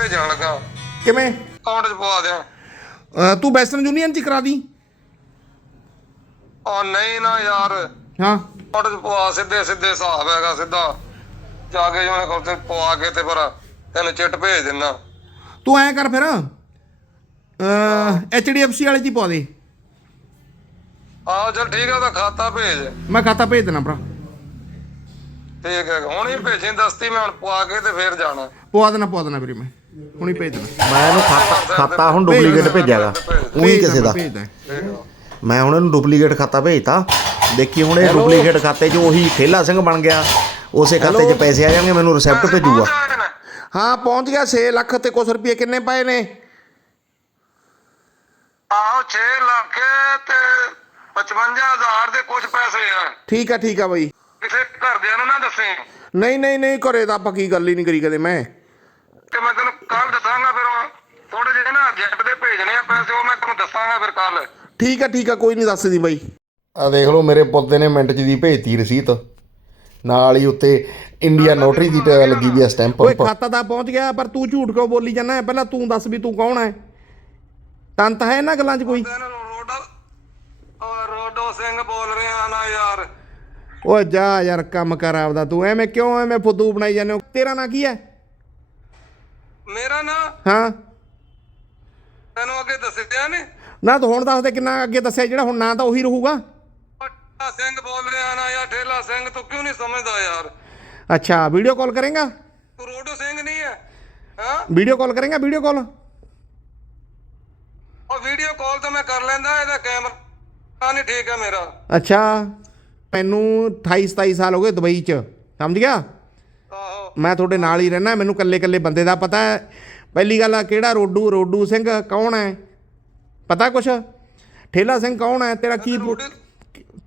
ਭੇਜਣ ਲੱਗਾ। ਕਿਵੇਂ? ਅਕਾਊਂਟ 'ਚ ਪਵਾ ਦਿਆਂ। ਅਹ ਤੂੰ ਵੈਸਟਰਨ ਯੂਨੀਅਨ ਚ ਹੀ ਕਰਾ ਦੀ। ਉਹ ਨਹੀਂ ਨਾ ਯਾਰ। ਹਾਂ। ਅਕਾਊਂਟ 'ਚ ਪਵਾ ਸਿੱਧੇ ਸਿੱਧੇ ਹਿਸਾਬ ਹੈਗਾ ਸਿੱਧਾ। ਜਾ ਕੇ ਜਿਹਨੇ ਕੋਲ ਤੇ ਪਵਾ ਕੇ ਤੇ ਪਰ ਤੈਨੂੰ ਚਿੱਟ ਭੇਜ ਦਿੰਦਾ ਤੂੰ ਐਂ ਕਰ ਫਿਰ। ਐਚਡੀਐਫਸੀ ਵਾਲੇ ਚ ਹੀ ਦੇ। ਆਹ ਚਲ ਠੀਕ ਹੈ ਉਹਦਾ ਖਾਤਾ ਭੇਜ। ਮੈਂ ਖਾਤਾ ਭੇਜ ਦੇਣਾ ਭਰਾ। ਠੀਕ ਹੈ ਹੁਣ ਹੀ ਭੇਜੀ ਦਸਤੀ ਮੈਂ ਹੁਣ ਪਵਾ ਕੇ ਤੇ ਫੇਰ ਜਾਣਾ। ਪਵਾ ਦੇਣਾ ਪਵਾ ਦੇਣਾ ਵੀਰੇ ਮੈਂ। ਹੁਣੀ ਭੇਜ ਦੇਣਾ। ਮੈਂ ਇਹਨੂੰ ਖਾਤਾ ਖਾਤਾ ਹੁਣ ਡੁਪਲੀਕੇਟ ਭੇਜਿਆਗਾ। ਉਹੀ ਕਿਸੇ ਦਾ। ਭੇਜ ਮੈਂ ਹੁਣ ਇਹਨੂੰ ਡੁਪਲੀਕੇਟ ਖਾਤਾ ਭੇਜਤਾ। ਦੇਖੀ ਹੁਣ ਇਹ ਡੁਪਲੀਕੇਟ ਖਾਤੇ 'ਚ ਉਹੀ ਠੇਲਾ ਸਿੰਘ ਬਣ ਗਿਆ। ਉਸੇ ਖਾਤੇ 'ਚ ਪੈਸੇ ਆ ਜਾਣਗੇ ਮੈਨੂੰ ਰਿਸਿਪਟ ਭੇਜੂਗਾ। ਹਾਂ ਪਹੁੰਚ ਗਿਆ 6 ਲੱਖ ਤੇ ਕੁਛ ਰੁਪਏ ਕਿੰਨੇ ਪਏ ਨੇ? ਆਹੋ 6 ਲੱਖ ਤੇ 55000 ਦੇ ਕੁਝ ਪੈਸੇ ਆ। ਠੀਕ ਆ ਠੀਕ ਆ ਬਈ। ਕਿਸੇ ਘਰਦਿਆਂ ਨੂੰ ਨਾ ਦੱਸੇ। ਨਹੀਂ ਨਹੀਂ ਨਹੀਂ ਘਰੇ ਤਾਂ ਆਪਾਂ ਕੀ ਗੱਲ ਹੀ ਨਹੀਂ ਕਰੀ ਕਦੇ ਮੈਂ। ਕੱਲ ਦੱਸਾਂਗਾ ਫਿਰ ਥੋੜੇ ਜਿਹੇ ਨਾ ਏਜੰਟ ਦੇ ਭੇਜਣੇ ਆ ਪੈਸੇ ਉਹ ਮੈਂ ਤੈਨੂੰ ਦੱਸਾਂਗਾ ਫਿਰ ਕੱਲ ਠੀਕ ਆ ਠੀਕ ਆ ਕੋਈ ਨਹੀਂ ਦੱਸਦੀ ਬਾਈ। ਆ ਦੇਖ ਲਓ ਮੇਰੇ ਪੁੱਤੇ ਨੇ ਮਿੰਟ 'ਚ ਦੀ ਭੇਜਤੀ ਰਸੀਦ ਨਾਲ ਹੀ ਉੱਤੇ ਇੰਡੀਆ ਨੋਟਰੀ ਦੀ ਟੈਗ ਲੱਗੀ ਵੀ ਆ ਸਟੈਂਪ ਓਏ ਖਾਤਾ ਤਾਂ ਪਹੁੰਚ ਗਿਆ ਪਰ ਤੂੰ ਝੂਠ ਕਿਉਂ ਬੋਲੀ ਜਾਂਦਾ ਪਹਿਲਾਂ ਤੂੰ ਦੱਸ ਵੀ ਤੂੰ ਕੌਣ ਹੈ? ਤੰਤ ਹੈ ਇਹਨਾਂ ਗੱਲਾਂ 'ਚ ਕੋਈ? ਰੋਡੋ ਸਿੰਘ ਬੋਲ ਰਿਹਾ ਨਾ ਯਾਰ। ਓਏ ਜਾ ਯਾਰ ਕੰਮ ਕਰ ਆਪਦਾ ਤੂੰ। ਐਵੇਂ ਕਿਉਂ ਐਵੇਂ ਫੁੱਦੂ ਬਣਾਈ ਜਾਂਦੇ ਹੋ? ਤੇਰਾ ਨਾਂ ਕੀ ਹੈ? ਮੇਰਾ ਨਾ? ਹਾਂ। ਤੈਨੂੰ ਅੱਗੇ ਦੱਸਿਆ ਨੇ? ਨਾ ਤੂੰ ਹੁਣ ਦੱਸ ਦੇ ਕਿੰਨਾ ਅੱਗੇ ਦੱਸਿਆ ਜਿਹੜਾ ਹੁਣ ਨਾਂ ਤਾਂ ਉਹੀ ਰਹੂਗਾ। ਠੇਲਾ ਸਿੰਘ ਬੋਲ ਰਿਹਾ ਨਾ ਯਾਰ ਠੇਲਾ ਸਿੰਘ ਤੂੰ ਕਿਉਂ ਨਹੀਂ ਸਮਝਦਾ ਯਾਰ? ਅੱਛਾ ਵੀਡੀਓ ਕਾਲ ਕਰੇਗਾ? ਤੂੰ ਰੋਡੋ ਸਿੰਘ ਨਹੀਂ ਹੈ ਹਾਂ? ਵੀਡੀਓ ਕਾਲ ਕਰੇਗਾ ਵੀਡੀਓ ਕਾਲ ਉਹ ਵੀਡੀਓ ਕਾਲ ਤਾਂ ਮੈਂ ਕਰ ਲੈਂਦਾ ਇਹਦਾ ਕੈਮਰਾ ਨਹੀਂ ਠੀਕ ਹੈ ਮੇਰਾ। ਅੱਛਾ ਮੈਨੂੰ 28 27 ਸਾਲ ਹੋ ਗਏ ਦੁਬਈ 'ਚ ਸਮਝ ਗਿਆ? ਮੈਂ ਤੁਹਾਡੇ ਨਾਲ ਹੀ ਰਹਿਣਾ ਮੈਨੂੰ ਕੱਲੇ ਕੱਲੇ ਬੰਦੇ ਦਾ ਪਤਾ ਹੈ। ਪਹਿਲੀ ਗੱਲ ਆ ਕਿਹੜਾ ਰੋਡੂ ਰੋਡੂ ਸਿੰਘ ਕੌਣ ਹੈ? ਪਤਾ ਕੁਛ? ਠੇਲਾ ਸਿੰਘ ਕੌਣ ਹੈ? ਤੇਰਾ ਕੀ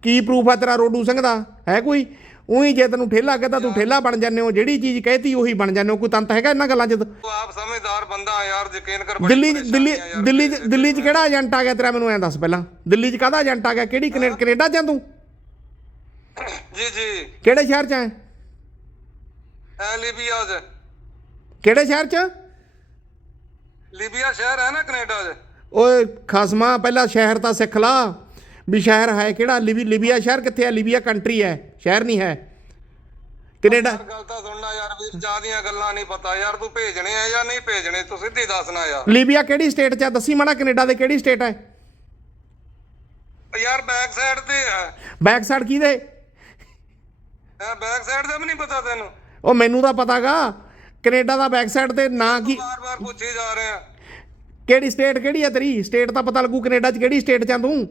ਕੀ ਪ੍ਰੂਫ ਹੈ ਤੇਰਾ ਰੋਡੂ ਸਿੰਘ ਦਾ? ਹੈ ਕੋਈ? ਉਹੀ ਜੇ ਤੈਨੂੰ ਠੇਲਾ ਕਹਤਾ ਤੂੰ ਠੇਲਾ ਬਣ ਜਾਂਦੇ ਹੋ ਜਿਹੜੀ ਚੀਜ਼ ਕਹਿਤੀ ਉਹੀ ਬਣ ਜਾਂਦੇ ਹੋ ਕੋਈ ਤੰਤ ਹੈਗਾ ਇਹਨਾਂ ਗੱਲਾਂ 'ਚ? ਤੂੰ ਆਪ ਸਮਝਦਾਰ ਬੰਦਾ ਯਾਰ ਯਕੀਨ ਕਰ ਦਿੱਲੀ ਦਿੱਲੀ ਆ ਦਿੱਲੀ 'ਚ- ਦਿੱਲੀ 'ਚ ਕਿਹੜਾ ਏਜੰਟ ਆ ਗਿਆ ਤੇਰਾ ਮੈਨੂੰ ਐਂ ਦੱਸ ਪਹਿਲਾਂ। ਦਿੱਲੀ 'ਚ ਕਾਹਦਾ ਏਜੰਟ ਆ ਗਿਆ? ਕਿਹੜੀ ਕਨੇ- ਕੈਨੇਡਾ 'ਚ ਆਂ ਤੂੰ? ਜੀ ਜੀ। ਕਿਹੜੇ ਸ਼ਹਿਰ 'ਚ ਹੈ ਐ ਲੀਬੀਆ ਚ। ਕਿਹੜੇ ਸ਼ਹਿਰ 'ਚ? ਲੀਬੀਆ ਸ਼ਹਿਰ ਹੈ ਨਾ ਕੈਨੇਡਾ ਚ। ਓਏ ਖਸਮਾ ਪਹਿਲਾਂ ਸ਼ਹਿਰ ਤਾਂ ਸਿੱਖ ਲਾ। ਵੀ ਸ਼ਹਿਰ ਹੈ ਕਿਹੜਾ? ਲਿਬੀ ਲਿਬੀਆ ਸ਼ਹਿਰ ਕਿੱਥੇ ਹੈ ਲਿਬੀਆ ਕੰਟਰੀ ਹੈ ਸ਼ਹਿਰ ਨਹੀਂ ਹੈ। ਕੈਨੇਡਾ ਯਾਰ ਗੱਲ ਤਾਂ ਸੁਣਨਾ ਯਾਰ ਵੀਰ ਜਿਆਦੀਆਂ ਗੱਲਾਂ ਨਹੀਂ ਪਤਾ। ਯਾਰ ਤੂੰ ਭੇਜਣੇ ਆ ਜਾਂ ਨਹੀਂ ਭੇਜਣੇ ਤੂੰ ਸਿੱਧੀ ਦੱਸਣਾ ਯਾਰ। ਲਿਬੀਆ ਕਿਹੜੀ ਸਟੇਟ 'ਚ ਹੈ ਦੱਸੀ ਮਾੜਾ ਕੈਨੇਡਾ ਦੇ ਕਿਹੜੀ ਸਟੇਟ ਹੈ ਯਾਰ ਬੈਕ ਸਾਈਡ ਤੇ ਆ। ਬੈਕ ਸਾਈਡ ਕਿਹਦੇ? ਬੈਕ ਸਾਈਡ ਦਾ ਵੀ ਨਹੀਂ ਪਤਾ ਤੈਨੂੰ। ਉਹ ਮੈਨੂੰ ਤਾਂ ਪਤਾਗਾ ਕੈਨੇਡਾ ਦਾ ਬੈਕ ਸਾਈਡ ਤੇ ਨਾਂ ਕੀ ਬਾਰ-ਬਾਰ ਪੁੱਛੀ ਜਾ ਰਹੇ। ਆ ਕਿਹੜੀ ਸਟੇਟ ਕਿਹੜੀ ਹੈ ਤੇਰੀ? ਸਟੇਟ ਤਾਂ ਪਤਾ ਲੱਗੂ ਕੈਨੇਡਾ 'ਚ ਕਿਹੜੀ ਸਟੇਟ 'ਚ ਆ ਤੂੰ।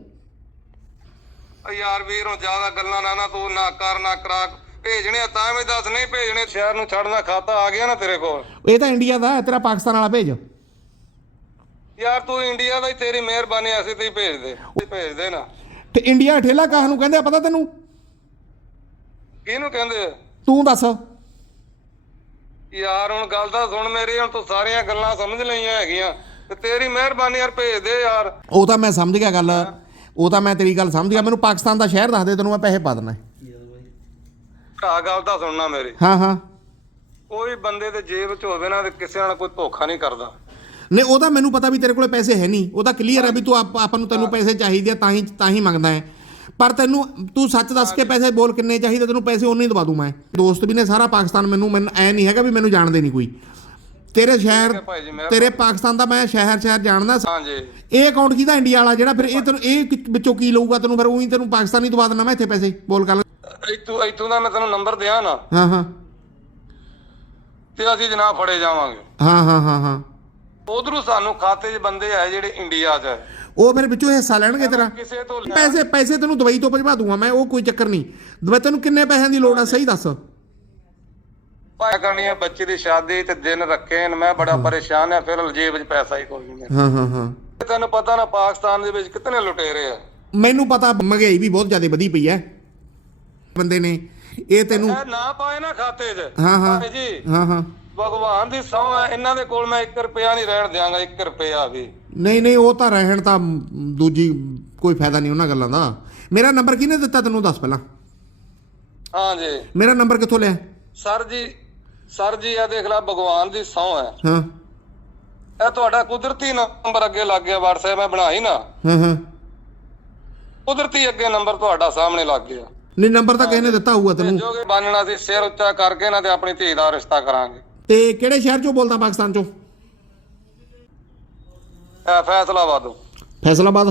ਯਾਰ ਵੀਰ ਜ਼ਿਆਦਾ ਗੱਲਾਂ ਨਾ ਨਾ ਤੂੰ ਨਾ ਕਰ ਨਾ ਕਰਾ। ਭੇਜਣੇ ਆ ਤਾਂ ਵੀ ਦੱਸ ਨਹੀਂ ਭੇਜਣੇ ਸ਼ਹਿਰ ਨੂੰ ਛੱਡਣਾ ਖਾਤਾ ਆ ਗਿਆ ਨਾ ਤੇਰੇ ਕੋਲ। ਇਹ ਤਾਂ ਇੰਡੀਆ ਦਾ ਹੈ ਤੇਰਾ ਪਾਕਿਸਤਾਨ ਵਾਲਾ ਭੇਜ। ਯਾਰ ਤੂੰ ਇੰਡੀਆ ਦਾ ਹੀ ਤੇਰੀ ਮਿਹਰਬਾਨੀ ਅਸੀਂ ਤੇ ਹੀ ਭੇਜ ਦੇ ਭੇਜ ਦੇ ਨਾ। ਤੇ ਇੰਡੀਆ ਠੇਲਾ ਕਾਹ ਨੂੰ ਕਹਿੰਦੇ ਆ ਪਤਾ ਤੈਨੂੰ? ਕਿਹਨੂੰ ਕਹਿੰਦੇ ਆ? ਤੂੰ ਦੱਸ। ਯਾਰ ਹੁਣ ਗੱਲ ਤਾਂ ਸੁਣ ਮੇਰੀ ਹੁਣ ਤੂੰ ਸਾਰੀਆਂ ਗੱਲਾਂ ਸਮਝ ਲਈਆਂ ਹੈਗੀਆਂ। ਤੇ ਤੇਰੀ ਮਿਹਰਬਾਨੀ ਯਾਰ ਭੇਜ ਦੇ ਯਾਰ। ਉਹ ਤਾਂ ਮੈਂ ਸਮਝ ਗਿਆ ਗੱਲ। ਉਹ ਤਾਂ ਮੈਂ ਤੇਰੀ ਗੱਲ ਸਮਝ ਗਿਆ। ਮੈਨੂੰ ਪਾਕਿਸਤਾਨ ਦਾ ਸ਼ਹਿਰ ਦੱਸ ਦੇ ਤੈਨੂੰ ਮੈਂ ਪੈਸੇ ਪਾ ਦੇਣਾ ਭਰਾ ਗੱਲ ਤਾਂ ਸੁਣਨਾ ਮੇਰੀ। ਹਾਂ ਹਾਂ। ਕੋਈ ਬੰਦੇ ਦੇ ਜੇਬ 'ਚ ਹੋਵੇ ਨਾ ਤੇ ਕਿਸੇ ਨਾਲ ਕੋਈ ਧੋਖਾ ਨਹੀਂ ਕਰਦਾ। ਨਹੀਂ ਉਹਦਾ ਮੈਨੂੰ ਪਤਾ ਵੀ ਤੇਰੇ ਕੋਲੇ ਪੈਸੇ ਹੈ ਨਹੀਂ। ਉਹ ਤਾਂ ਕਲੀਅਰ ਹੈ ਵੀ ਤੂੰ ਆਪ- ਆਪਾਂ ਨੂੰ ਤੈਨੂੰ ਪੈਸੇ ਚਾਹੀਦੇ ਆ ਤਾਂ ਹੀ ਤਾਂ ਹੀ ਮੰਗਦਾ ਹੈ। ਪਰ ਤੈਨੂੰ ਤੂੰ ਸੱਚ ਦੱਸ ਕੇ ਪੈਸੇ ਬੋਲ ਕਿੰਨੇ ਚਾਹੀਦੇ? ਤੈਨੂੰ ਪੈਸੇ ਉਨੇ ਹੀ ਦਵਾ ਦੂੰ ਮੈਂ। ਦੋਸਤ ਵੀ ਨੇ ਸਾਰਾ ਪਾਕਿਸਤਾਨ ਮੈਨੂੰ ਮੈਨੂੰ ਐ ਨਹੀਂ ਹੈਗਾ ਵੀ ਮੈਨੂੰ ਜਾਣਦੇ ਨਹੀਂ ਕੋਈ। ਤੇਰੇ ਸ਼ਹਿਰ ਤੇਰੇ ਪਾਕਿਸਤਾਨ ਦਾ ਮੈਂ ਸ਼ਹਿਰ ਸ਼ਹਿਰ ਜਾਣਦਾ ਹਾਂਜੀ। ਇਹ ਅਕਾਊਂਟ ਕਿਹਦਾ ਇੰਡੀਆ ਵਾਲਾ ਜਿਹੜਾ ਫਿਰ ਇਹ ਤੈਨੂੰ ਇਹ ਵਿੱਚੋਂ ਕੀ ਲਊਗਾ ਤੈਨੂੰ ਫਿਰ ਉਹੀ ਤੈਨੂੰ ਪਾਕਿਸਤਾਨੀ ਦਵਾ ਦੇਣਾ ਮੈਂ ਇੱਥੇ ਪੈਸੇ? ਬੋਲ ਕਰ ਇਤੋਂ ਇਤੋਂ ਦਾ ਮੈਂ ਤੈਨੂੰ ਨੰਬਰ ਦਿਆਂ ਨਾ। ਹਾਂ ਹਾਂ। ਤੇ ਅਸੀਂ ਜਨਾਬ ਫੜੇ ਜਾਵਾਂਗੇ। ਹਾਂ ਹਾਂ ਹਾਂ ਹਾਂ। ਉਧਰੋਂ ਸਾਨੂੰ ਖਾਤੇ 'ਚ ਬੰਦੇ ਆਏ ਜਿਹੜੇ ਇੰਡੀਆ 'ਚ ਹੈ। ਉਹ ਫਿਰ ਵਿੱਚੋਂ ਹਿੱਸਾ ਲੈਣਗੇ ਤੇਰਾ। ਕਿਸੇ ਤੋਂ ਲੈ- ਪੈਸੇ ਪੈਸੇ ਤੈਨੂੰ ਦਵਾਈ ਤੋਂ ਭਜਵਾ ਦੂੰਗਾ ਮੈਂ ਉਹ ਕੋਈ ਚੱਕਰ ਨਹੀਂ। ਦਵਾ ਤੈਨੂੰ ਕਿੰਨੇ ਪੈਸਿਆਂ ਦੀ ਲੋੜ ਆ ਸਹੀ ਦੱਸ। ਪਾਇਆ ਕਰਨੀ ਹੈ ਬੱਚੇ ਦੀ ਸ਼ਾਦੀ ਤੇ ਦਿਨ ਰੱਖੇ ਨੇ ਮੈਂ ਬੜਾ ਪਰੇਸ਼ਾਨ ਆ ਫਿਰ ਜੇਬ 'ਚ ਪੈਸਾ ਹੀ ਕੋਈ ਨਹੀਂ। ਹਾਂ ਹਾਂ ਹਾਂ। ਤੈਨੂੰ ਪਤਾ ਨਾ ਪਾਕਿਸਤਾਨ ਦੇ ਵਿੱਚ ਕਿਤਨੇ ਲੁਟੇਰੇ ਆ। ਮੈਨੂੰ ਪਤਾ ਮਹਿੰਗਾਈ ਵੀ ਬਹੁਤ ਜ਼ਿਆਦਾ ਵਧੀ ਪਈ ਹੈ। ਬੰਦੇ ਨੇ ਇਹ ਤੈਨੂੰ ਇਹ ਨਾ ਪਾਏ ਨਾ ਖਾਤੇ 'ਚ। ਹਾਂ, ਹਾਂ। ਭਾਈ ਜੀ ਹਾਂ ਹਾਂ। ਭਗਵਾਨ ਦੀ ਸਹੁੰ ਹੈ ਇਹਨਾਂ ਦੇ ਕੋਲ ਮੈਂ 1 ਰੁਪਿਆ ਨਹੀਂ ਰਹਿਣ ਦਿਆਂਗਾ 1 ਰੁਪਿਆ ਵੀ। ਨਹੀਂ ਨਹੀਂ ਉਹ ਤਾਂ ਰਹਿਣ ਤਾਂ ਦੂਜੀ ਕੋਈ ਫਾਇਦਾ ਨਹੀਂ ਉਹਨਾਂ ਗੱਲਾਂ ਦਾ। ਮੇਰਾ ਨੰਬਰ ਕਿਹਨੇ ਦਿੱਤਾ ਤੈਨੂੰ ਦੱਸ ਪਹਿਲਾਂ? ਹਾਂ ਜੀ। ਮੇਰਾ ਨੰਬਰ ਕਿੱਥੋਂ ਲਿਆ? ਸਰ ਜੀ ਸਰ ਜੀ ਆ ਦੇਖ ਲੈ ਭਗਵਾਨ ਦੀ ਸਹੁੰ ਹੈ। ਹਾਂ। ਇਹ ਤੁਹਾਡਾ ਕੁਦਰਤੀ ਨੰਬਰ ਅੱਗੇ ਲੱਗ ਗਿਆ WhatsApp ਮੈਂ ਬਣਾਈ ਨਾ। ਹਾਂ ਹਾਂ। ਕੁਦਰਤੀ ਅੱਗੇ ਨੰਬਰ ਤੁਹਾਡਾ ਸਾਹਮਣੇ ਲੱਗ ਗਿਆ। ਨਹੀਂ ਨੰਬਰ ਤਾਂ ਕਿਸੇ ਨੇ ਦਿੱਤਾ ਹੋਊਗਾ ਤੈਨੂੰ? ਜੋ ਕਿ ਬਾਨਣਾ ਸੀ ਸਿਰ ਉੱਚਾ ਕਰਕੇ ਨਾ ਤੇ ਆਪਣੀ ਧੀ ਦਾ ਰਿਸ਼ਤਾ ਕਰਾਂਗੇ। ਤੇ ਕਿਹੜੇ ਸ਼ਹਿਰ ਚੋਂ ਬੋਲਦਾ ਪਾਕਿਸਤਾਨ ਚੋਂ? ਇਹ ਫੈਸਲਾ ਵਾਦੋ ਫੈਸਲਾਬਾਦ?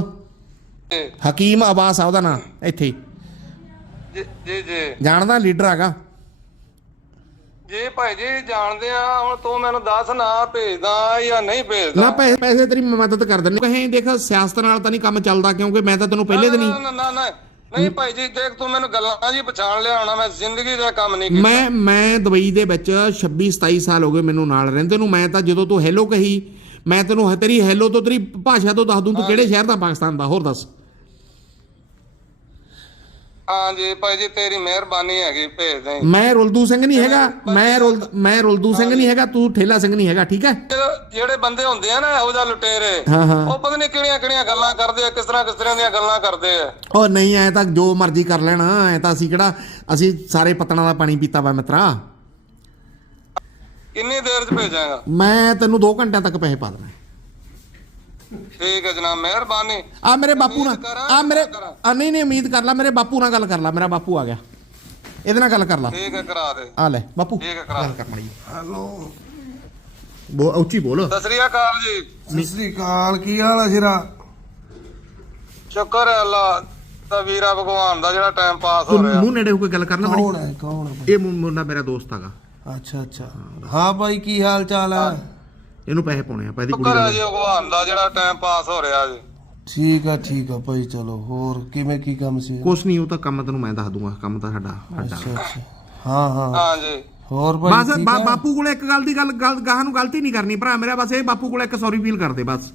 ਜੀ। ਹਕੀਮ ਆਬਾਸ ਆ ਉਹਦਾ ਨਾਂ ਇੱਥੇ ਜੀ ਜੀ ਜੀ। ਜਾਣਦਾ ਲੀਡਰ ਹੈਗਾ? ਜੀ ਭਾਈ ਜੀ ਜਾਣਦੇ ਆ ਹੁਣ ਤੂੰ ਮੈਨੂੰ ਦੱਸ ਨਾ ਭੇਜਦਾ ਜਾਂ ਨਹੀਂ ਭੇਜਦਾ। ਨਾ ਪੈਸੇ ਪੈਸੇ ਤੇਰੀ ਮਦਦ ਕਰ ਦਿੰਦੇ। ਕਹੀਂ ਦੇਖ ਸਿਆਸਤ ਨਾਲ ਤਾਂ ਨਹੀਂ ਕੰਮ ਚੱਲਦਾ ਕਿਉਂਕਿ ਮੈਂ ਤਾਂ ਤੈਨੂੰ ਪਹਿਲੇ ਦਿਨ ਹੀ ਨਾ ਨਾ ਨਾ ਨਾ। ਨਹੀਂ ਭਾਈ ਜੀ ਦੇਖ ਤੂੰ ਮੈਨੂੰ ਗੱਲਾਂ ਜੀ ਪਛਾਣ ਲਿਆ ਹੋਣਾ ਮੈਂ ਜ਼ਿੰਦਗੀ ਦਾ ਕੰਮ ਨਹੀਂ ਕੀਤਾ। ਮੈਂ ਮੈਂ ਦੁਬਈ ਦੇ ਵਿੱਚ 26 27 ਸਾਲ ਹੋ ਗਏ ਮੈਨੂੰ ਨਾਲ ਰਹਿੰਦੇ ਨੂੰ। ਮੈਂ ਤਾਂ ਜਦੋਂ ਤੂੰ ਹੈਲੋ ਕਹੀ ਮੈਂ ਤੈਨੂੰ ਤੇਰੀ ਹੈਲੋ ਤੋਂ ਤੇਰੀ ਭਾਸ਼ਾ ਤੋਂ ਦੱਸ ਦੂੰ ਤੂੰ ਕਿਹੜੇ ਸ਼ਹਿਰ ਦਾ ਪਾਕਿਸਤਾਨ ਦਾ ਹੋਰ ਦੱਸ। ਹਾਂ ਜੀ ਭਾਈ ਜੀ ਤੇਰੀ ਮਿਹਰਬਾਨੀ ਹੈਗੀ ਭੇਜ ਦੇ ਮੈਂ ਰੁਲਦੂ ਸਿੰਘ ਨਹੀਂ ਹੈਗਾ ਮੈਂ ਰੁਲ ਮੈਂ ਰੁਲਦੂ ਸਿੰਘ ਨਹੀਂ ਹੈਗਾ ਤੂੰ ਠੇਲਾ ਸਿੰਘ ਨਹੀਂ ਹੈਗਾ ਠੀਕ ਹੈ? ਜਿਹੜੇ ਬੰਦੇ ਹੁੰਦੇ ਆ ਨਾ ਇਹੋ ਜਿਹਾ ਲੁਟੇਰੇ ਉਹ ਪਤਾ ਨਹੀਂ ਕਿਹੜੀਆਂ ਕਿਹੜੀਆਂ ਗੱਲਾਂ ਕਰਦੇ ਆ ਕਿਸ ਤਰ੍ਹਾਂ ਕਿਸ ਤਰ੍ਹਾਂ ਦੀਆਂ ਗੱਲਾਂ ਕਰਦੇ ਆ। ਉਹ ਨਹੀਂ ਐ ਤਾਂ ਜੋ ਮਰਜ਼ੀ ਕਰ ਲੈਣਾ ਐ ਤਾਂ ਅਸੀਂ ਕਿਹੜਾ ਅਸੀਂ ਸਾਰੇ ਪਤਣਾ ਦਾ ਪਾਣੀ ਪੀਤਾ ਵਾ ਮਿੱਤਰਾ। ਕਿੰਨੀ ਦੇਰ ਚ ਭੇਜਾਂਗਾ? ਮੈਂ ਤੈਨੂੰ 2 ਘੰਟਿਆਂ ਤੱਕ ਪੈਸੇ ਪਾ ਦੇਣਾ। ਠੀਕ ਹੈ ਜਨਾਬ ਮਿਹਰਬਾਨੀ। ਆ ਮੇਰੇ ਬਾਪੂ ਨਾਲ ਕਰਾਂ ਆ ਮੇਰੇ ਕਰਾਂ। ਆ ਨਹੀਂ ਨਹੀਂ ਉਮੀਦ ਕਰ ਲੈ ਮੇਰੇ ਬਾਪੂ ਨਾਲ ਗੱਲ ਕਰ ਲੈ ਮੇਰਾ ਬਾਪੂ ਆ ਗਿਆ। ਇਹਦੇ ਨਾਲ ਗੱਲ ਕਰ ਲੈ। ਠੀਕ ਹੈ ਕਰਾ ਦੇ। ਆ ਲੈ ਬਾਪੂ। ਠੀਕ ਹੈ ਕਰਾ ਗੱਲ ਕਰ ਮੜੀ ਹੈਲੋ। ਬੋ ਉੱਚੀ ਬੋਲ। ਸਤਿ ਸ੍ਰੀ ਅਕਾਲ ਜੀ। ਸਤਿ ਸ੍ਰੀ ਅਕਾਲ ਕੀ ਹਾਲ ਆ ਸ਼ੇਰਾ? ਸ਼ੁਕਰ ਹੈ ਅੱਲਾ ਦਾ ਵੀਰਾ ਭਗਵਾਨ ਦਾ ਜਿਹੜਾ ਟਾਈਮ ਪਾਸ ਹੋ ਤੂੰ ਰਿਹਾ। ਮੂੰਹ ਨੇੜੇ ਹੋ ਕੇ ਗੱਲ ਕਰਨਾ ਕੌਣ ਮੜੀ ਹੈ ਕੌਣ ਹੈ ਇਹ ਮੁੰ- ਮੁੰਡਾ ਮੇਰਾ ਦੋਸਤ ਹੈਗਾ। ਅੱਛਾ ਅੱਛਾ। ਹਾਂ ਭਾਈ ਕੀ ਹਾਲ ਚਾਲ ਹੈ। ਇਹਨੂੰ ਪੈਸੇ ਪਾਉਣੇ ਆ ਪੈਦੀ ਕੁੜੀ ਸ਼ੁਕਰ ਹੈ ਦਾ ਜੀ ਭਗਵਾਨ ਦਾ ਜਿਹੜਾ ਟਾਈਮ ਪਾਸ ਹੋ ਰਿਹਾ ਜੀ। ਠੀਕ ਆ ਠੀਕ ਆ ਭਾਈ ਚਲੋ ਹੋਰ ਕਿਵੇਂ ਕੀ ਕੰਮ ਸੀ? ਕੁਛ ਨਹੀਂ ਉਹ ਤਾਂ ਕੰਮ ਤੈਨੂੰ ਮੈਂ ਦੱਸ ਦੂੰਗਾ ਕੰਮ ਤਾਂ ਸਾਡਾ ਸਾਡਾ। ਅੱਛਾ ਅੱਛਾ। ਹਾਂ ਹਾਂ। ਹਾਂ ਜੀ। ਹੋਰ ਭਾਈ ਬਸ ਠੀਕ ਬਾ- ਆ? ਬਾਪੂ ਕੋਲੇ ਇੱਕ ਗੱਲ ਦੀ ਗੱਲ ਗੱਲ ਗਾਹਾਂ ਨੂੰ ਗਲਤੀ ਨਹੀਂ ਕਰਨੀ ਭਰਾ ਮੇਰਾ ਬਸ ਇਹ ਬਾਪੂ ਕੋਲੇ ਇੱਕ ਸੌਰੀ ਫੀਲ ਕਰਦੇ ਬਸ।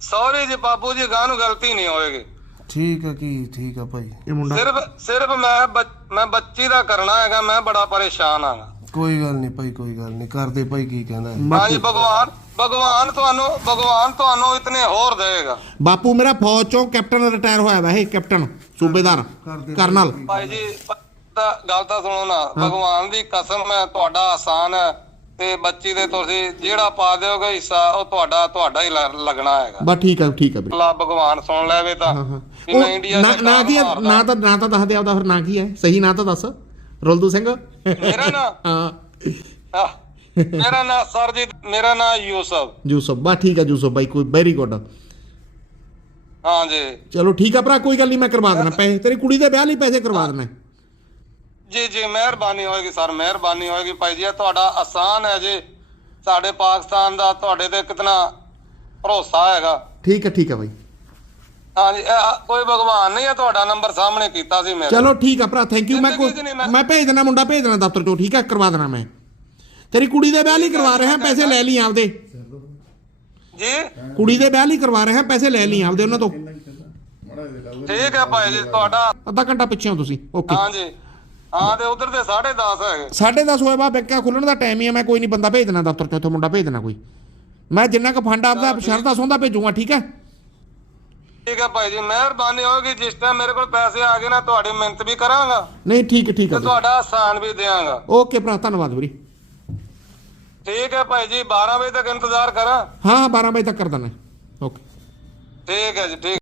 ਸੌਰੀ ਜੀ ਬਾਪੂ ਜੀ ਗਾਂ ਨੂੰ ਗਲਤੀ ਨਹੀਂ ਹੋਏਗੀ। ਠੀਕ ਆ ਕੀ ਠੀਕ ਆ ਭਾਈ। ਇਹ ਮੁੰਡਾ ਸਿਰਫ ਸਿਰਫ ਮੈਂ ਬੱਚ- ਮੈਂ ਬੱਚੀ ਦਾ ਕਰਨਾ ਹੈਗਾ ਮੈਂ ਬੜਾ ਪਰੇਸ਼ਾਨ ਹਾਂ ਕੋਈ ਗੱਲ ਨਹੀਂ ਭਾਈ ਕੋਈ ਗੱਲ ਨਹੀਂ ਕਰਦੇ ਭਾਈ ਕੀ ਕਹਿੰਦਾ ਹੈ। ਹਾਂ ਜੀ ਭਗਵਾਨ ਭਗਵਾਨ ਤੁਹਾਨੂੰ ਭਗਵਾਨ ਤੁਹਾਨੂੰ ਇਤਨੇ ਹੋਰ ਦੇਗਾ ਬਾਪੂ ਮੇਰਾ ਫੌਜ ਚੋਂ ਕੈਪਟਨ ਰਿਟਾਇਰ ਹੋਇਆ ਵਾ ਇਹ ਕੈਪਟਨ ਸੂਬੇਦਾਰ ਕਰਨਲ। ਭਾਈ ਜੀ ਪ- ਤਾਂ ਗੱਲ ਤਾਂ ਸੁਣੋ ਨਾ ਭਗਵਾਨ ਦੀ ਕਸਮ ਹੈ ਤੁਹਾਡਾ ਆਸਾਨ ਹੈ। ਤੇ ਬੱਚੀ ਦੇ ਤੁਸੀਂ ਜਿਹੜਾ ਪਾ ਦਿਓਗੇ ਹਿੱਸਾ ਉਹ ਤੁਹਾਡਾ ਤੁਹਾਡਾ ਹੀ ਲ- ਲੱਗਣਾ ਹੈਗਾ। ਬਸ ਠੀਕ ਆ ਠੀਕ ਆ ਵੀਰੇ ਅੱਲਾ ਭਗਵਾਨ ਸੁਣ ਲੈਵੇ ਤਾਂ। ਹਾਂ ਇੰਡੀਆ ਨਾ ਕੀ। ਨਾ ਤਾਂ ਨਾ ਤਾਂ ਦੱਸ ਦੇ ਆਪਦਾ ਫਿਰ ਨਾ ਕੀ ਹੈ ਸਹੀ ਨਾਂ ਤਾਂ ਦੱਸ। ਰੁਲਦੂ ਸਿੰਘ। ਮੇਰਾ ਨਾਂ? ਹਾਂ। ਮੇਰਾ ਨਾਂ ਸਰਜੀਤ ਮੇਰਾ ਨਾਂ ਯੂਸਫ। ਯੂਸਫ। ਬਸ ਠੀਕ ਆ ਯੂਸਫ ਬਾਈ ਕੋਈ ਵੈਰੀ ਗੁੱਡ। ਹਾਂ ਜੀ। ਚਲੋ ਠੀਕ ਆ ਭਰਾ ਕੋਈ ਗੱਲ ਨਹੀਂ ਮੈਂ ਕਰਵਾ ਦੇਣਾ ਪੈਸੇ ਤੇਰੀ ਕੁੜੀ ਦੇ ਵਿਆਹ ਲਈ ਪੈਸੇ ਕਰਵਾ ਦੇਣਾ ਜੀ ਜੀ ਮਿਹਰਬਾਨੀ ਹੋਏਗੀ ਸਰ ਮਿਹਰਬਾਨੀ ਹੋਏਗੀ। ਭਾਈ ਜੀ ਇਹ ਤੁਹਾਡਾ ਆਸਾਨ ਹੈ ਜੀ। ਸਾਡੇ ਪਾਕਿਸਤਾਨ ਦਾ ਤੁਹਾਡੇ ਤੇ ਕਿਤਨਾ ਭਰੋਸਾ ਹੈਗਾ। ਠੀਕ ਹੈ ਠੀਕ ਹੈ ਬਾਈ। ਹਾਂ ਜੀ ਇਹ ਕੋਈ ਭਗਵਾਨ ਨਹੀਂ ਹੈ ਤੁਹਾਡਾ ਨੰਬਰ ਸਾਹਮਣੇ ਕੀਤਾ ਸੀ ਮੇਰੇ। ਚਲੋ ਠੀਕ ਆ ਭਰਾ ਥੈਂਕ ਯੂ ਮੈਂ ਜ਼ਿੰਦਗੀ 'ਚ ਕੋਈ ਨਹੀਂ ਮੈਂ- ਮੈਂ ਭੇਜ ਦੇਣਾ ਮੁੰਡਾ ਭੇਜ ਦੇਣਾ ਦਫ਼ਤਰ ਚੋਂ ਠੀਕ ਹੈ ਕਰਵਾ ਦੇਣਾ ਮੈਂ। ਤੇਰੀ ਕੁੜੀ ਦੇ ਵਿਆਹ ਲਈ ਕਰਵਾ ਰਿਹਾ ਪੈਸੇ ਲੈ ਲਈ ਆਪਦੇ। ਜੀ? ਕੁੜੀ ਦੇ ਵਿਆਹ ਲਈ ਕਰਵਾ ਰਿਹਾ ਪੈਸੇ ਲੈ ਲਈ ਆਪਦੇ ਉਹਨਾਂ ਤੋਂ। ਠੀਕ ਹੈ ਭਾਈ ਜੀ ਤੁਹਾਡਾ ਅੱਧਾ ਘੰਟਾ ਪਿੱਛੇ ਹੋ ਤੁਸੀਂ ਓਕੇ। ਹਾਂ ਜੀ। ਹਾਂ ਤੇ ਉਧਰ ਦੇ 10:30 ਹੈਗੇ ਸਾਢੇ 10 ਹੋਏ ਬਾ ਬੈਂਕਾਂ ਖੁੱਲਣ ਦਾ ਟਾਈਮ ਹੀ ਆ ਮੈਂ ਕੋਈ ਨਹੀਂ ਬੰਦਾ ਭੇਜ ਦੇਣਾ ਦਫ਼ਤਰ ਚੋਂ ਉੱਥੇ ਮੁੰਡਾ ਭੇਜ ਦੇਣਾ ਕੋਈ। ਮੈਂ ਜਿੰਨਾ ਕੁ ਫੰਡ ਆਪਦਾ ਸ਼ਰਦਾ ਸੌਂਦਾ ਭੇਜੂਗਾ ਠੀਕ ਹੈ? ਠੀਕ ਹੈ ਭਾਈ ਜੀ ਮਿਹਰਬਾਨੀ ਹੋਏਗੀ ਜਿਸ ਟਾਈਮ ਮੇਰੇ ਕੋਲ ਪੈਸੇ ਆ ਗਏ ਨਾ ਤੁਹਾਡੀ ਮਿਹਨਤ ਵੀ ਕਰਾਂਗਾ। ਨਹੀਂ ਠੀਕ ਠੀਕ ਹੈ ਤੇ ਤੁਹਾਡਾ ਆਸਾਨ ਵੀ ਦਿਆਂਗਾ। ਓਕੇ ਭਰਾ ਧੰਨਵਾਦ ਵੀਰੇ। ਠੀਕ ਹੈ ਭਾਈ ਜੀ 12 ਵਜੇ ਤੱਕ ਇੰਤਜ਼ਾਰ ਕਰਾਂ। ਹਾਂ 12 ਵਜੇ ਤੱਕ ਕਰ ਦੇਣਾ ਓਕੇ। ਠੀਕ ਹੈ ਜੀ ਠੀਕ।